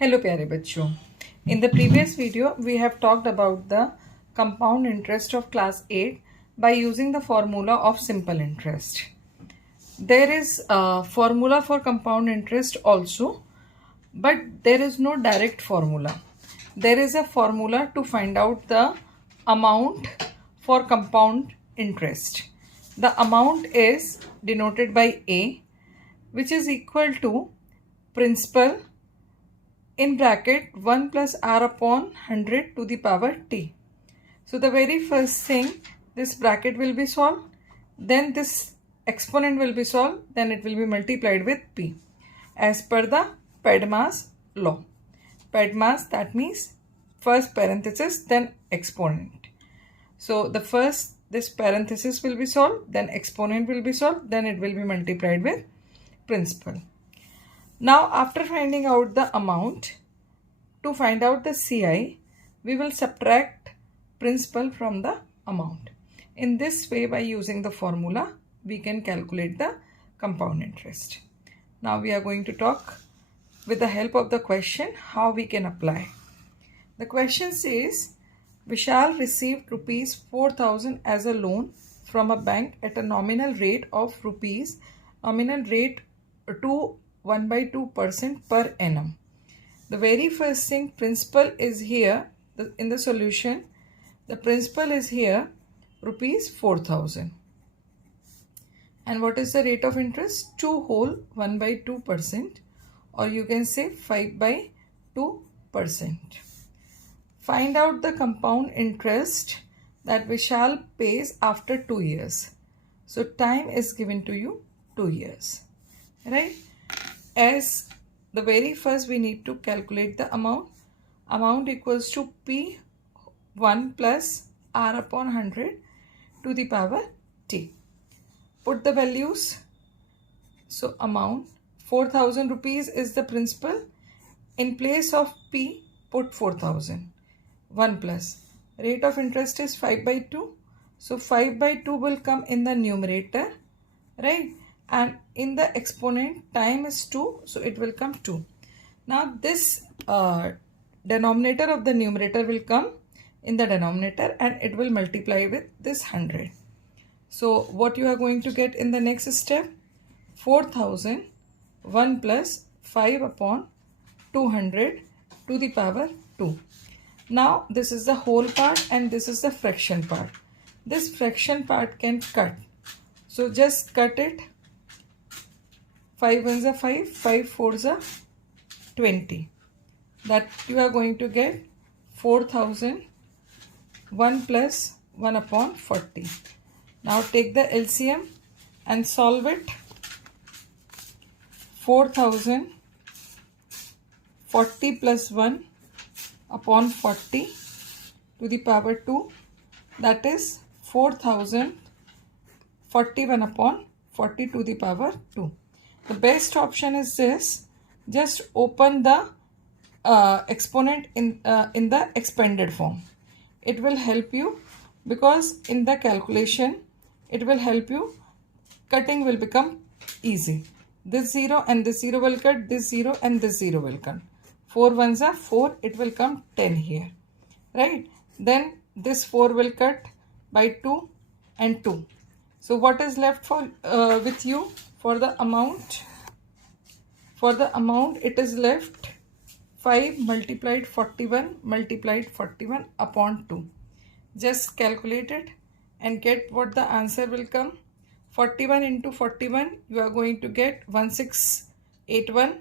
Hello प्यारे बच्चों, in the previous video we have talked about the compound interest of class 8 by using the formula of simple interest. There is a formula for compound interest also, but there is no direct formula. There is a formula to find out the amount for compound interest. The amount is denoted by A, which is equal to principal in bracket 1 plus r upon 100 to the power t. So the very first thing, this bracket will be solved, then this exponent will be solved, then it will be multiplied with p as per the Padma's law. Padma's, that means first parenthesis then exponent. So the first, this parenthesis will be solved, then exponent will be solved, then it will be multiplied with principal. Now after finding out the amount, to find out the CI, we will subtract principal from the amount. In this way, by using the formula, we can calculate the compound interest. Now we are going to talk with the help of the question how we can apply. The question says, Vishal received rupees 4,000 as a loan from a bank at a nominal rate of rupees, nominal rate to 1/2% per annum. The very first thing, principal is here in the solution. The principal is here rupees 4,000. And what is the rate of interest? 2 whole 1/2%, or you can say 5/2%. Find out the compound interest that Vishal pays after 2 years. So time is given to you 2 years, right? As the very first, we need to calculate the amount. Amount equals to P1 plus R upon 100 to the power T. Put the values. So amount 4,000 rupees is the principal. In place of P, put 4,000. 1 plus. Rate of interest is 5/2. So 5/2 will come in the numerator, right? And in the exponent, time is 2, so it will come 2. Now this denominator of the numerator will come in the denominator and it will multiply with this 100. So what you are going to get in the next step? 4,000 1 plus 5 upon 200 to the power 2. Now this is the whole part and this is the fraction part. This fraction part can cut. So just cut it. 5 ones are 5, 5 fours are 20. That you are going to get 4,000 1 plus 1 upon 40. Now take the LCM and solve it. 4,000 40 plus 1 upon 40 to the power 2. That is 4,041 upon 40 to the power 2. The best option is this. Just open the exponent in the expanded form. It will help you because in the calculation, it will help you. Cutting will become easy. This 0 and this 0 will cut. This 0 and this 0 will cut. 4 ones are 4. It will come 10 here, right? Then this 4 will cut by 2 and 2. So what is left for with you? For the amount, it is left 5 multiplied 41 upon 2. Just calculate it and get what the answer will come. 41 into 41, you are going to get 1681,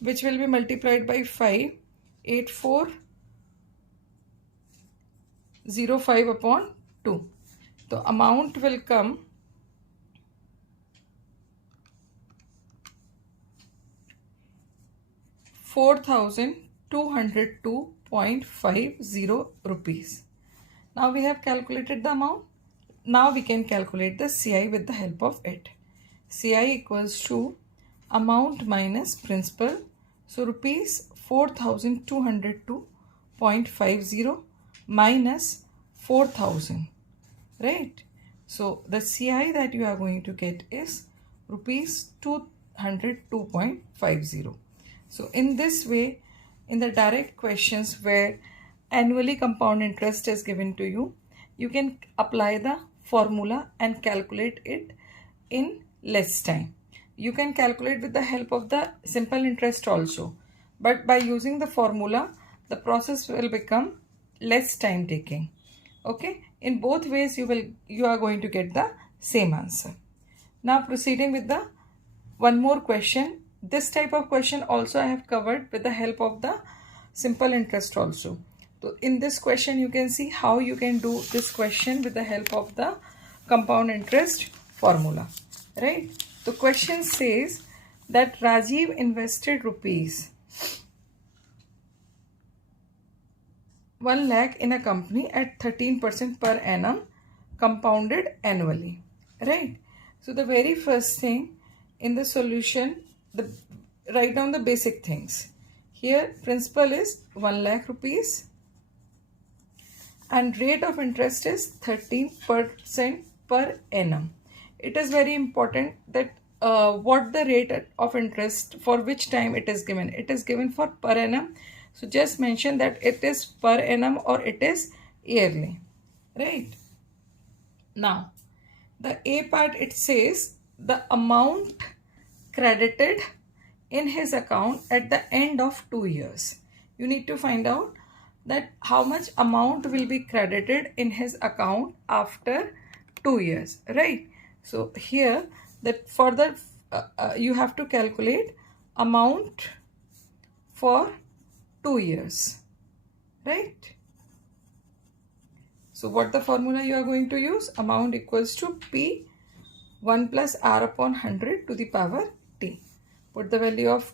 which will be multiplied by 5, 8405 upon 2. The amount will come 4,202.50 rupees. Now we have calculated the amount. Now we can calculate the CI with the help of it. CI equals to amount minus principal. So rupees 4,202.50 minus 4,000, right? So the CI that you are going to get is rupees 202.50. So in this way, in the direct questions where annually compound interest is given to you, you can apply the formula and calculate it in less time. You can calculate with the help of the simple interest also, but by using the formula, the process will become less time taking. Okay, in both ways you are going to get the same answer. Now proceeding with the one more question. This type of question also I have covered with the help of the simple interest also. So in this question you can see how you can do this question with the help of the compound interest formula, right? The question says that Rajiv invested rupees 1 lakh in a company at 13% per annum compounded annually, right? So the very first thing in the solution, write down the basic things. Here principal is 1 lakh rupees and rate of interest is 13% per annum. It is very important that what the rate of interest for which time it is given. It is given for per annum. So just mention that it is per annum or it is yearly, right? Now, the A part, it says the amount credited in his account at the end of 2 years. You need to find out that how much amount will be credited in his account after 2 years, right? So here that for the you have to calculate amount for 2 years, right? So what the formula you are going to use? Amount equals to P 1 plus R upon 100 to the power T. Put the value of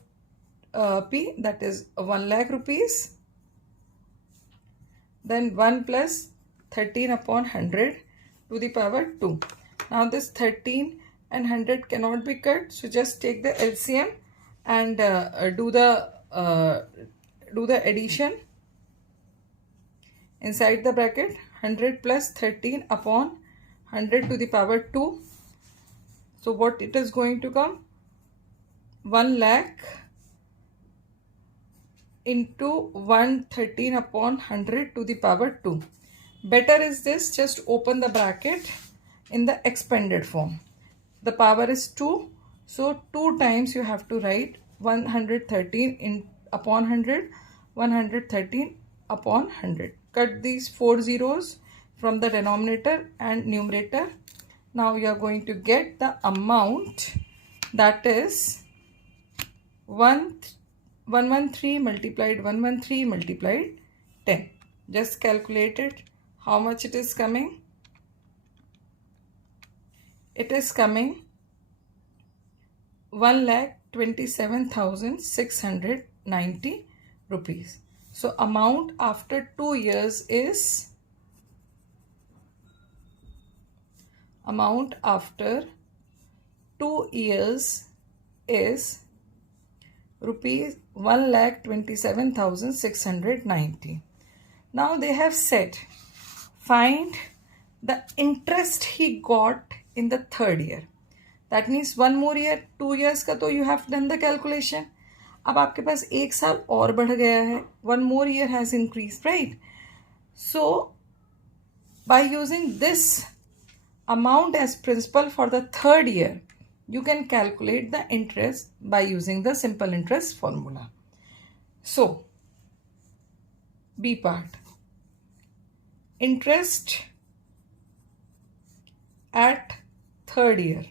P, that is 1 lakh rupees. Then 1 plus 13 upon 100 to the power 2. Now this 13 and 100 cannot be cut. So just take the LCM and do the addition inside the bracket. 100 plus 13 upon 100 to the power 2. So what it is going to come? 1 lakh into 113 upon 100 to the power 2. Better is this, just open the bracket in the expanded form. The power is 2. So 2 times you have to write 113 upon 100, 113 upon 100. Cut these 4 zeros from the denominator and numerator. Now you are going to get the amount, that is 113 multiplied 113 multiplied 10. Just calculate it, how much it is coming. It is coming 1,27,690 rupees. So amount after 2 years is rupees 1,27,690. Now they have said find the interest he got in the 3rd year. That means 1 more year, 2 years का तो you have done the calculation. अब आपके पास 1 साल और बढ़ गया है. 1 more year has increased, right? So by using this amount as principal for the 3rd year, you can calculate the interest by using the simple interest formula. So B part, interest at 3rd year.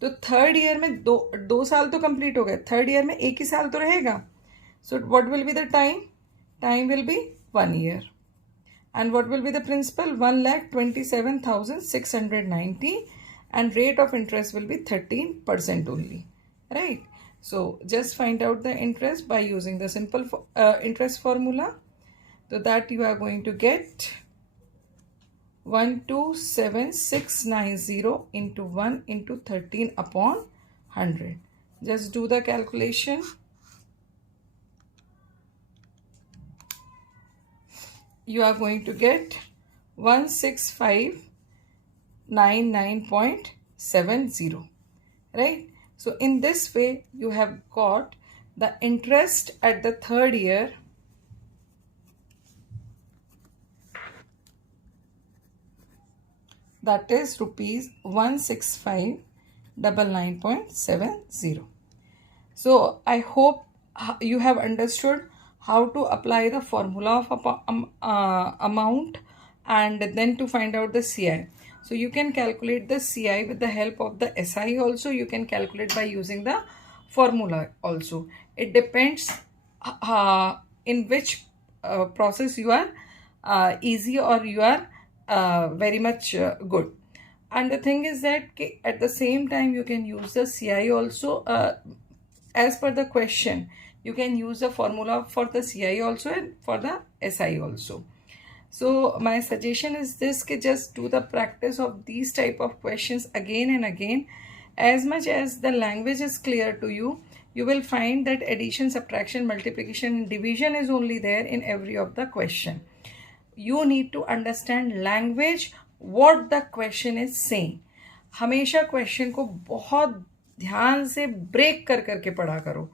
तो 3rd year में दो साल तो complete हो गए, 3rd year में 1 ही साल तो रहेगा. So what will be the time? Time will be 1 year. And what will be the principal? 1,27,690 and rate of interest will be 13% only, right? So just find out the interest by using the simple interest formula. So that you are going to get 127,690 into 1 into 13 upon 100. Just do the calculation. You are going to get 16599.70, right? So in this way you have got The interest at the third year that is rupees 165,990. So I hope you have understood how to apply the formula of amount and then to find out the CI. So you can calculate the CI with the help of the SI also. You can calculate by using the formula also. It depends in which process you are easy or you are very much good. And the thing is that at the same time you can use the CI also. As per the question, you can use the formula for the CI also and for the SI also. So my suggestion is this, कि just do the practice of these type of questions again and again. As much as the language is clear to you, you will find that addition, subtraction, multiplication and division is only there in every of the question. You need to understand language, what the question is saying. हमेशा question को बहुत ध्यान से break कर करके पढ़ा करो.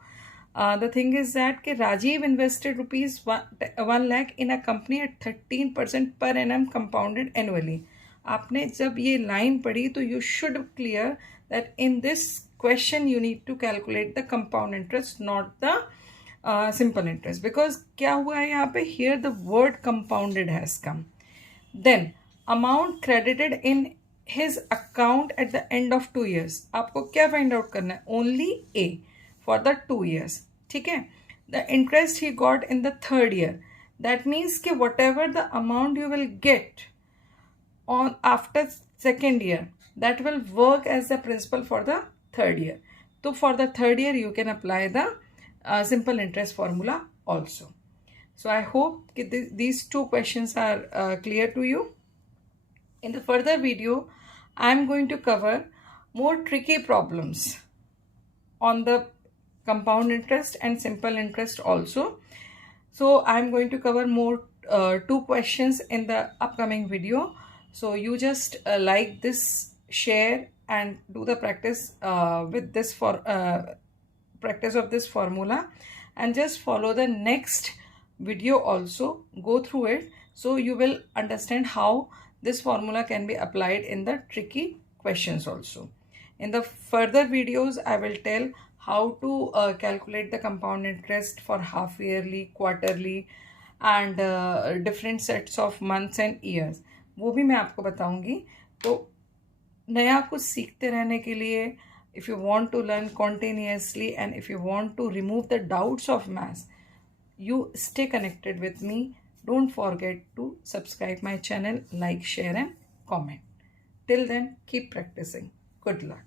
The thing is that कि Rajiv invested rupees 1 lakh in a company at 13% per annum compounded annually. आपने जब ये लाइन पढ़ी तो you should clear that in this question you need to calculate the compound interest, not the simple interest. Because क्या हुआ है यहाँ पे, here the word compounded has come. Then amount credited in his account at the end of 2 years. आपको क्या find out करना है? Only A for the 2 years. ठीक है? The interest he got in the third year. That means कि whatever the amount you will get on after second year, that will work as the principal for the third year. So for the third year you can apply the simple interest formula also. So I hope these two questions are clear to you. In the further video, I am going to cover more tricky problems on the compound interest and simple interest also. So I am going to cover more 2 questions in the upcoming video. So you just like this, share and do the practice with this practice of this formula, and just follow the next video also, go through it, so you will understand how this formula can be applied in the tricky questions also. In the further videos, I will tell how to calculate the compound interest for half yearly, quarterly and different sets of months and years. वो भी मैं आपको बताऊंगी. तो नया कुछ सीखते रहने के लिए, if you want to learn continuously and if you want to remove the doubts of maths, you stay connected with me. Don't forget to subscribe my channel, like, share and comment. Till then, keep practicing. Good luck.